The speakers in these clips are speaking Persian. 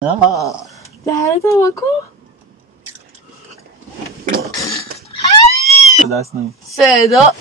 دهنتو بکن. دست نمی صدا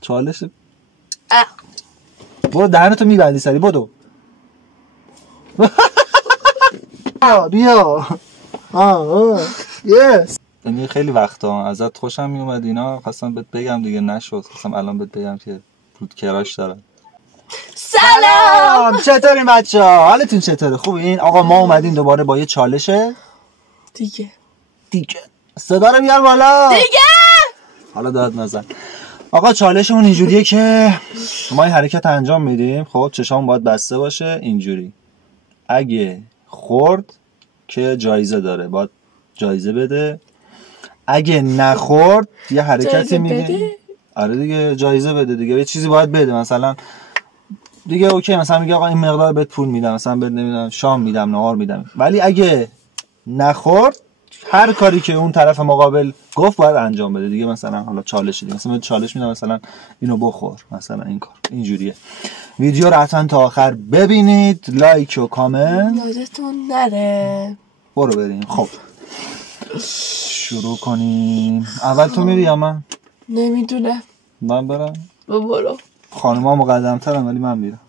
چالشه. برو دهنتو میبندی سری بدو. بیا یس. یعنی خیلی وقتا ازت خوشم میومد اینا، خواستم بهت بگم دیگه نشد، خواستم الان بهت بگم که رود کراش دارم. سلام. چطورین بچه‌ها؟ حالتون چطوره؟ خوبین؟ آقا ما اومدیم دوباره با یه چالشه دیگه. صدا رو بیار بالا دیگه. حالا داد نزن. آقا چالشمون اینجوریه که ما این حرکت انجام میدیم، خب چشام باید بسته باشه اینجوری. اگه خورد که جایزه داره، باید جایزه بده. اگه نخورد یه حرکتی میدیم. آره دیگه جایزه بده دیگه، یه چیزی باید بده. مثلا دیگه اوکی، مثلا میگه آقا این مقدار بهت پول میدم، مثلا بهت نمیدونم شام میدم، نهار میدم. ولی اگه نخورد هر کاری که اون طرف مقابل گفت باید انجام بده دیگه. مثلا حالا چالش دیگه، مثلا چالش میدم مثلا اینو بخور، مثلا این کار اینجوریه. ویدیو رو حتما تا آخر ببینید، لایک و کامنت یادتون نره. برو بریم. خب شروع کنیم. اول تو میری یا من؟ نمیدونه. من برم؟ برو. خانوما مقدم ترم ولی من میرم.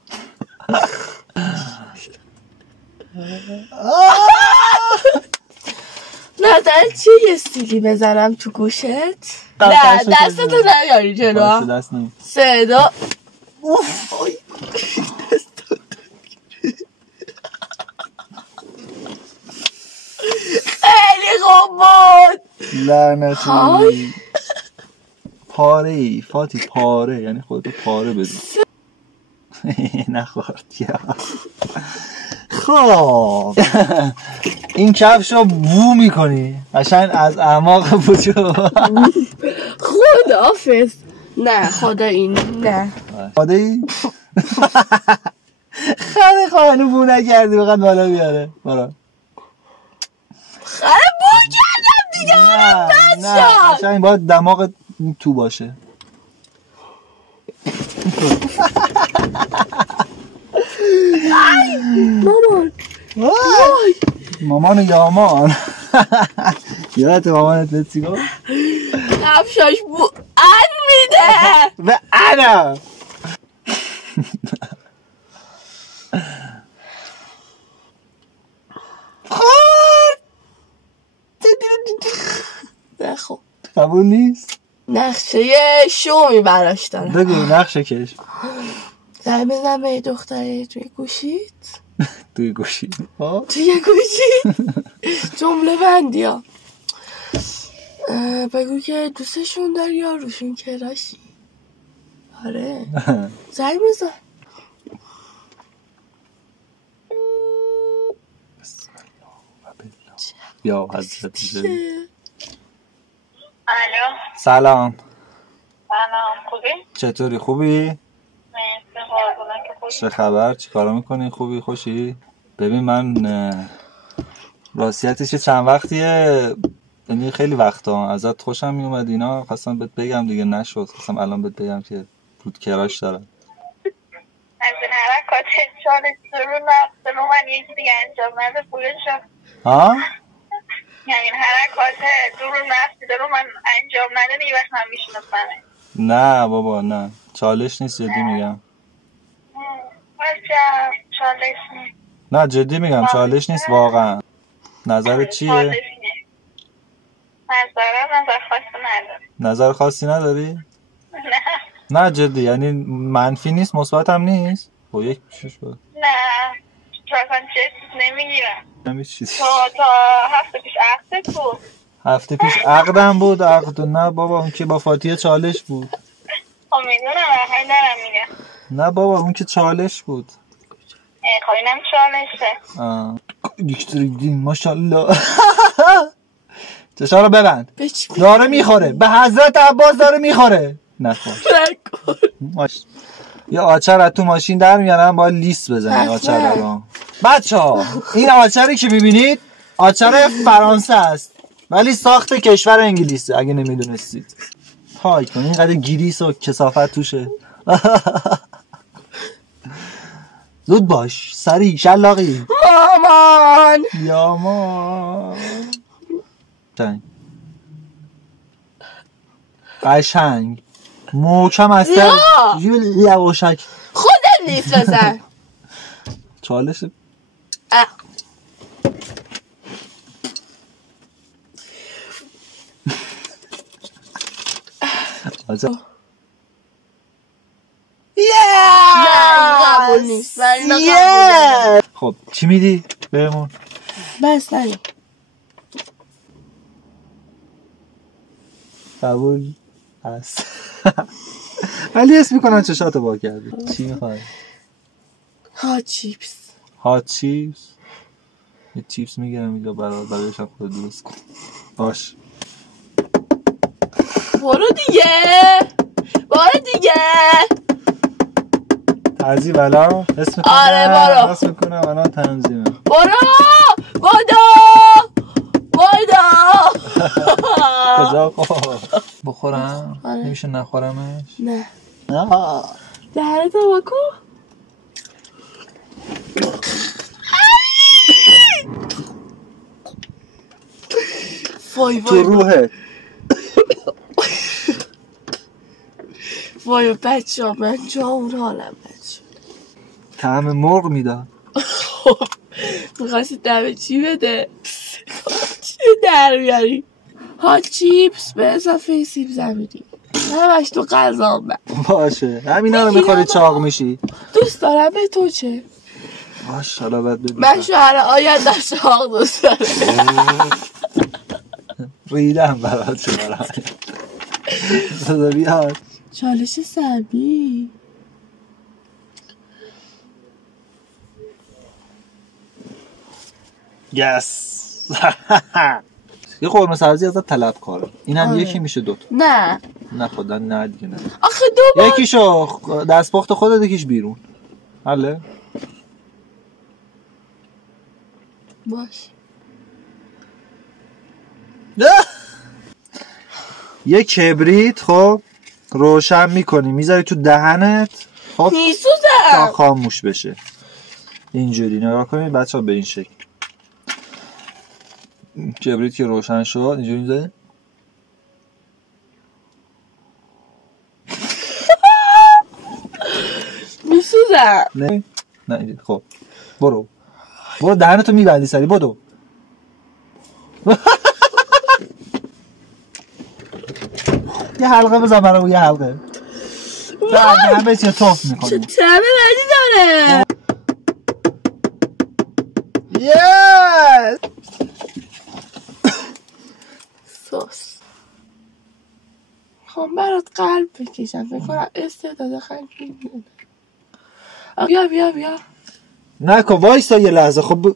نظر چی یه سیلی بزنم تو گوشت؟ نه دستتو نیاری جلو. دست نمی صدا اوف خیلی خوب بود. لعنتی پاره ای فاتی، پاره یعنی خودتو پاره بدون. نخورد یا خب این کفشو بو میکنی قشنگ از اعماق وجود. خداحافظ. نه خدا این نه خدا ای خیلی خانو بو نکردی بقید بالا بیاره. برو خیلی بو کردم دیگه. نه قشنگ باید دماغت تو باشه. مامان مامان یامان. یادت مامانت بهت چی گفت؟ کفشاش بو ان میده. به انا نه خب قبول نیست. نقشه شو میبراش دارم. بگو نقشه کش. زنگ بزن به یه دختره توی گوشیت. توی گوشی توی گوشیت جمله بندی ها بگو که دوستشون داری یا روشون کراشی. آره زنگ بزن. یا حضرت الو سلام. سلام خوبی؟ چطوری خوبی؟ مرسی قربونت. که خوبی؟ چه خبر؟ چی کارا میکنی؟ خوبی خوشی؟ ببین من راستیتش چند وقتیه، یعنی خیلی وقتا ازت خوشم میومد اینا، خواستم بهت بگم دیگه نشد، خواستم الان بهت بگم که رود کراش دارم. از این حرکات چالش رو نفت رو من یکی دیگه انجام نده پولشو. ها؟ یعنی حرکات رو نفتی رو من انجام نده دیگه وقت هم میشناسمه. نه بابا نه چالش نیست، جدی میگم. بچه چالش نیست. نه جدی میگم چالش نیست واقعا. نظرت چیه؟ چالش نیست. نظر خاصی نداری؟ نظر خاصی نداری؟ نه نه جدی، یعنی منفی نیست مثبت هم نیست. با یک شش بود. نه تو اصلا چیز نمیگیرم. نمیشه. تا هفته پیش عقدت بود. هفته پیش عقدم بود. عقد نه بابا، اون که با فاتیه چالش بود. خب میدونم هر دارم میگم. نه بابا اون که چالش بود. خب اینم چالشه. دیکتریدین ماشاءالله. چشا رو ببند. داره میخوره به حضرت عباس، داره میخوره. نخور یه آچر از تو ماشین در میارم، باید لیست بزنی آچر رو. بچه ها این آچری که میبینید آچر فرانسه است ولی ساخت کشور انگلیسه اگه نمیدونستید. های کن اینقدر گیریس و کثافت توشه. زود باش سریع شلاقی. مامان یا ما قشنگ محکم از تر یواشک خودت نیست بزن. چالش خب چی میدی بهمون؟ بس نیم قبول هست. ولی اسم میکنن چشاتو با کردی. چی میخوای؟ هات چیپس. هات چیپس. یه چیپس میگیرم اینجا برات بعدش خود درست کن. باش برو دیگه تنظیم الان اسم میکنم. آره برو اسم میکنم الان تنظیمه. برو کجا بخورم؟ آره. نمیشه نخورمش؟ نه آه. دهنتو بکن. وای تو روحه. وای بچه ها من جامون حالم بچه طعم مرغ میداد. میخواستی دمه چی بده چی در بیاری؟ هات چیپس به اضافه سیب زمینی همش تو غذام. باشه همینا رو میخوری چاق میشی. دوست دارم به تو چه؟ باش حالا باید ببینم. من شوهر آینده چاق دوست دارم. ریدم برات شوهر بذار بیاد. چالش سبی یس. یه قرمه سبزی ازت طلب کارم. اینم آره. یکی میشه دوتا. نه خدا نه دیگه نه. آخه دو بار یکیشو دستپخت خودت یکیش بیرون. حله؟ باش. یه کبریت خب روشن میکنی میذاری تو دهنت خب تا میسوزم. خاموش بشه. اینجوری نگاه کنید بچه ها به این شکل. کبریت که روشن شد اینجوری میذاری میسوزم. نه اینجوری. خب برو دهنتو میبندی سری بدو. یه حلقه بزن برام. یه حلقه همه چی توف میکنی. چه طعم بدی داره. یس سس خب برات قلب بکشم فکر کنم استعداد خیلی بیا نکن وایسا یه لحظه. خب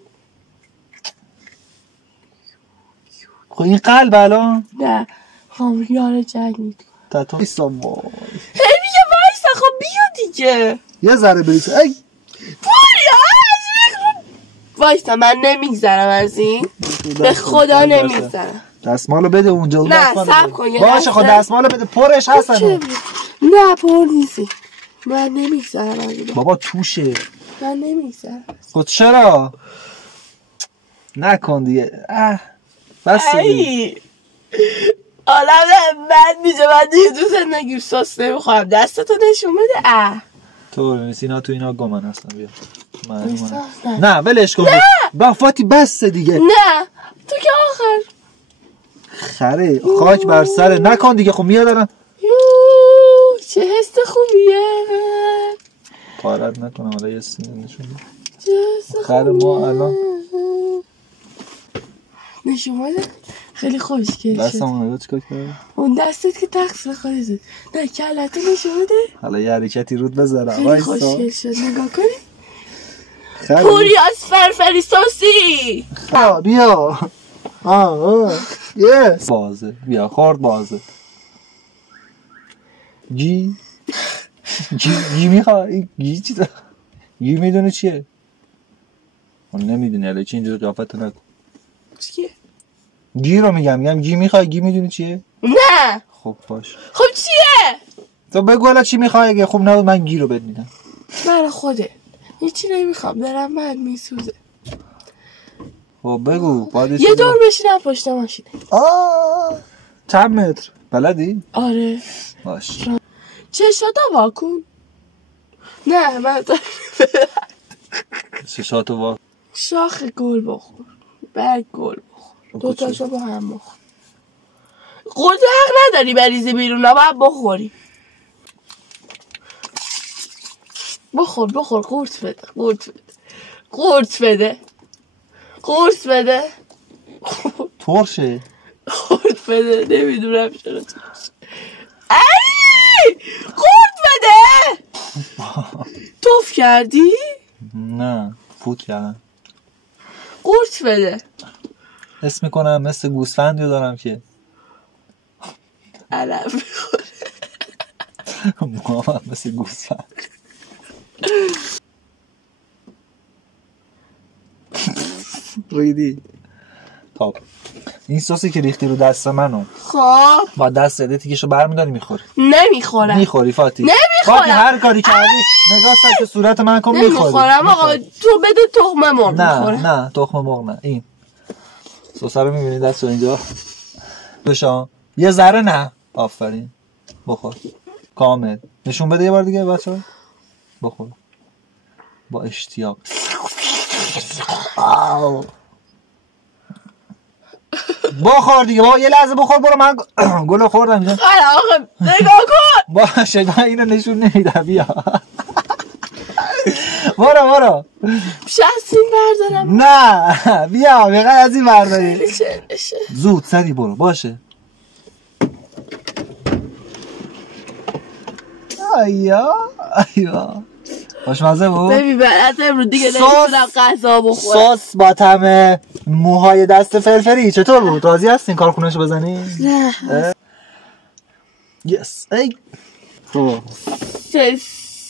این قلب الان نه خب یار جنگ میکنم تاتو ایسا وای دیگه وایسا. خب بیا دیگه یه ذره بریز. ای وایسا من نمیگذرم از این. به خدا نمیگذرم. دستمالو بده اونجا. نه صبر کن باشه خب دستمالو بده پرش هستن. نه پر نیستی. من نمیگذرم از این. بابا توشه. من نمیگذرم. خب چرا نکن دیگه. بس ای آلم بد میشه. من دیگه تو زندگیم ساس نمیخوام. دستتو نشون بده. تو ببینید اینا تو اینا گمان هستن. بیا نه نه ولش کن. با فاتی بس دیگه. نه تو که آخر خره خاک بر سره. نکن دیگه. خب میادارم چه حس خوبیه. پارت نکنم. حالا یه سینه نشون چه حس خره ما الان نشون بده. خیلی خوشگل شد. دستم نگاه چیکار کرد. اون دستت که تقصیر خودت. نه کلتو نشون بده. حالا یه حرکتی رود بزنم. خیلی خوشگل شد. نگاه کنی. خره پوری از فرفری سوسی. بیا یس بازه. بیا خورد بازه. گی میخوای. گی چی داره؟ گی میدونه چیه؟ من نمیدونی. الان چی اینجور قیافتو نکن. چیه؟ گی رو میگم گی میخوای. گی میدونی چیه؟ نه. خب باش. خب چیه؟ تو بگو الان چی میخوای. اگه خوب نبود من گی رو بهت میدم. برای خوده. هیچی نمیخوام دارم من میسوزه. خب بگو یه دور بشینم پشت ماشین. چند متر بلدی؟ آره باش. چشاتو واکن. نه من چشاتو واکن. شاخ گل بخور، برگ گل بخور، دوتاشو با هم بخور. خودت حق نداری بریزی بیرون، باید بخوری. بخور قورت بده قورت بده ترشه قورت بده. نمیدونم چرا ترشه. ای قورت بده. توف کردی؟ نه فوت کردم. قورت بده. حس میکنم مثل گوسفندی دارم که علم میخوره. محمد مثل گوسفند. ریدی. خب این سوسی که ریختی رو دست منو خب با دست یده تیکشو برمیداری میخوری؟ نمیخورم. میخوری فاتی؟ نمیخورم. فاتی هر کاری کردی نگاه سر صورت من کن. نمیخورم آقا. تو بده تخم مرغ میخورم. نه تخم مرغ نه. این سوسه رو میبینی دست اینجا بشام یه ذره. نه آفرین بخور کامل. نشون بده یه بار دیگه بچه‌ها. بخور با اشتیاق. بخور دیگه بابا. یه لحظه بخور. برو من گلو خوردم اینجا. آقا نگاه کن. باشه من اینو نشون نمیدم. بیا برو شستین بردارم. نه بیا بقیه از این برداری. بشه زود سری برو. باشه آیا خوشمزه بود. ببین برات امروز دیگه نمیتونم غذا بخورم. سس با طعم موهای دست فرفری چطور بود؟ راضی هستین کارخونه‌شو بزنی؟ نه یس. ای خب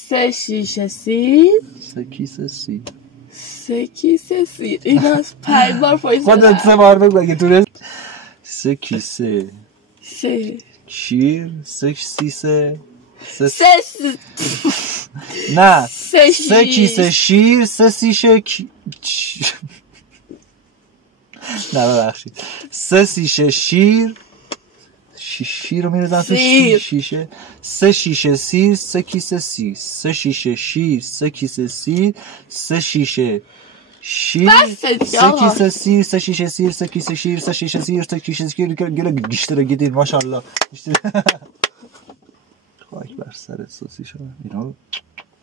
سه شیشه سیر. سه کیسه سیر. این از 5 بار پایین خودت 3 بار بگو اگه تونست. 3 کیسه شیر. 3 کیسه نه 3 کیسه شیر. 3 شیشه نه ببخشید 3 شیشه شیر. شیر رو میرزن تو شیشه. 3 شیشه سیر. 3 کیسه سیر. 3 شیشه شیر. 3 کیسه سیر. 3 شیشه شیر. 3 کیسه سیر. 3 شیشه سیر. 3 کیسه شیر. 3 شیشه سیر. 3 کیسه سیر. گله گشتره گیدین ماشاءالله. خاک بر سر سوسی شد. اینا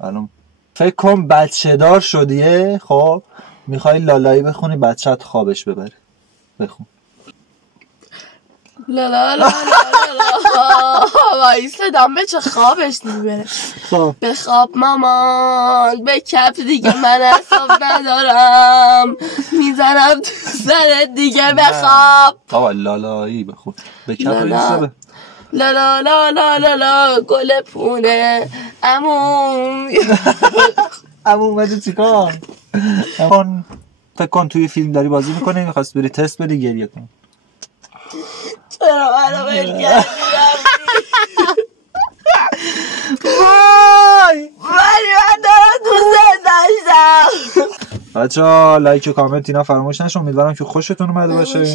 الان فکر کن بچه دار شدیه. خب میخوای لالایی بخونی بچه‌ت خوابش ببره. بخون. لا لا لا لا لا. وای صدام به چه خوابش نمیبره. بخواب مامان. به کف دیگه من اصاب ندارم. میزنم تو سرت دیگه. بخواب. آقا لالایی بخون. به کف ریسته. لا لا لا لا لا لا. گل پونه عموم. عموم اومده چیکار؟ فکر کن توی فیلم داری بازی میکنی میخواست بری تست بدی گریه کن. چرا منو ول کردی؟ وای ولی من دارم دوست داشتم. بچه ها لایک و کامنت اینا فراموش نشه. امیدوارم که خوشتون اومده باشه.